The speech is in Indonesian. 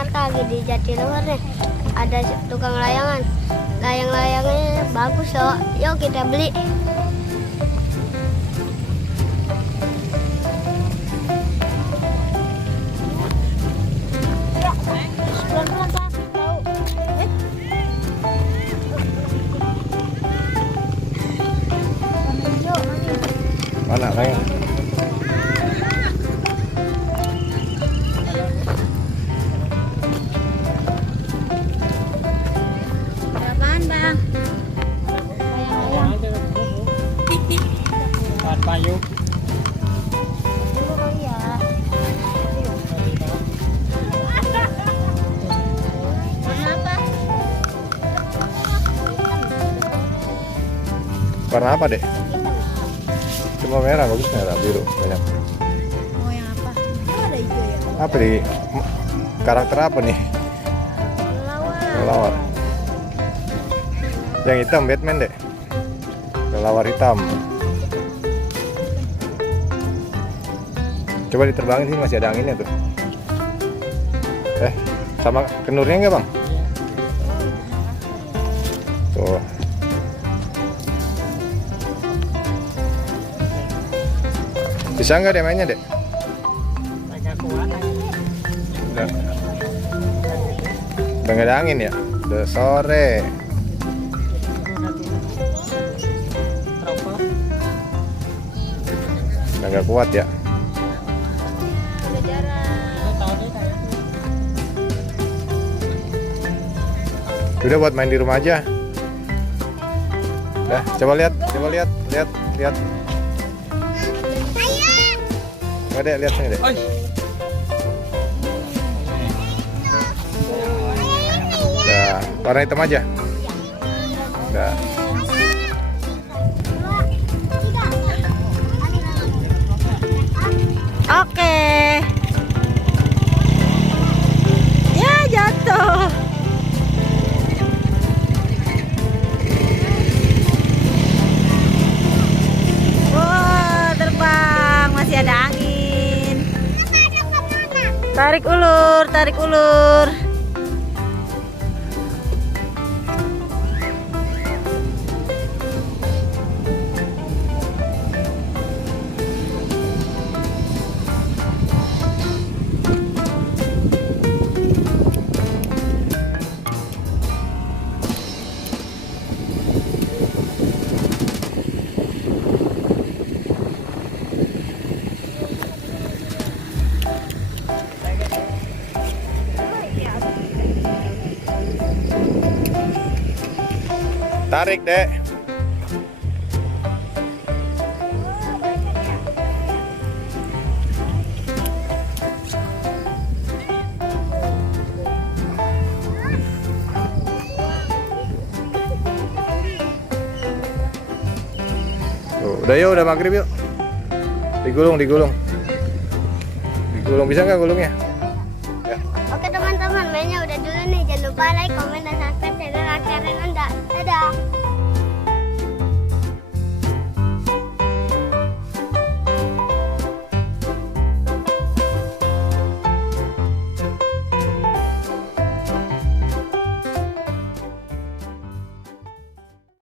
Arka lagi di jatiluhur nih. Ada tukang layangan. Layang-layangnya bagus loh. Yuk kita beli. Mana layang? Berapaan bang? Layang-layang. Payu. Warna apa deh? Cuma merah, bagus merah, biru banyak. Mau yang apa? Ada hijau ya? Apa di karakter apa nih? Kelelawar. Yang hitam Batman deh. Kelelawar hitam. Coba diterbangin sini, masih ada anginnya tuh. Sama kenurnya enggak bang? Tuh. Bisa nggak deh mainnya deh? Agak kuat. Udah nggak ada angin ya? Udah sore. Udah nggak kuat ya? Udah jarang. Udah buat main di rumah aja. Dah, coba lihat, lihat. Nggak deh, lihat sini deh. Udah, warna hitam aja. Udah. Oke. Ya jatuh. Wah, terbang, masih ada angin. Tarik ulur, tarik ulur. Tarik dek. Tuh, udah yuk, udah maghrib yuk. Digulung. Digulung bisa nggak gulungnya? Ya. Oke teman-teman, mainnya udah dulu nih. Jangan lupa like, komen, dan subscribe channel Arka Renanda. Dadah.